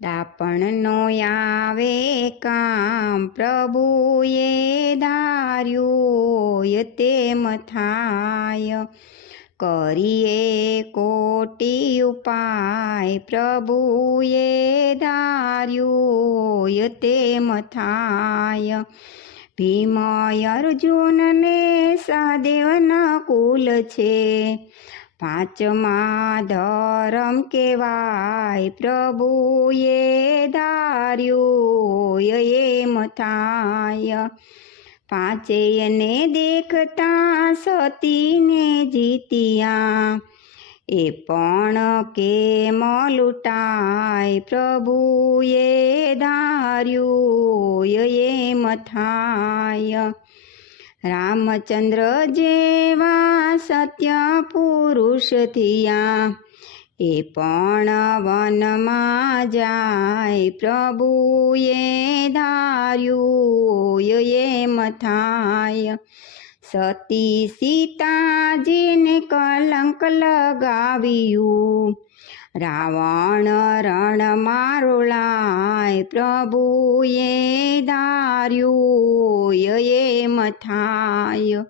ડાપણનો આવે કામ પ્રભુએ ધાર્યું તેમ થાય, કરીએ કોટી ઉપાય પ્રભુએ ધાર્યું તેમ થાય। ભીમ અર્જુનને સહદેવના કુલ છે, પાંચમા ધરમ કહેવાય પ્રભુએ ધાર્યું એમ થાય। પાંચેયને દેખતા સતીને જીત્યા, એ પણ કેમ લૂંટાય પ્રભુએ ધાર્યું એમ થાય। રામચંદ્ર જેવા સત્ય પુરુષ થયા, એ પણ વનમાં જાય પ્રભુએ ધાર્યું એમ થાય। સતી સીતાજીને કલંક લગાવ્યું, રાવણ રણમાં રોળાય પ્રભુએ ધાર્યું એમ થાય।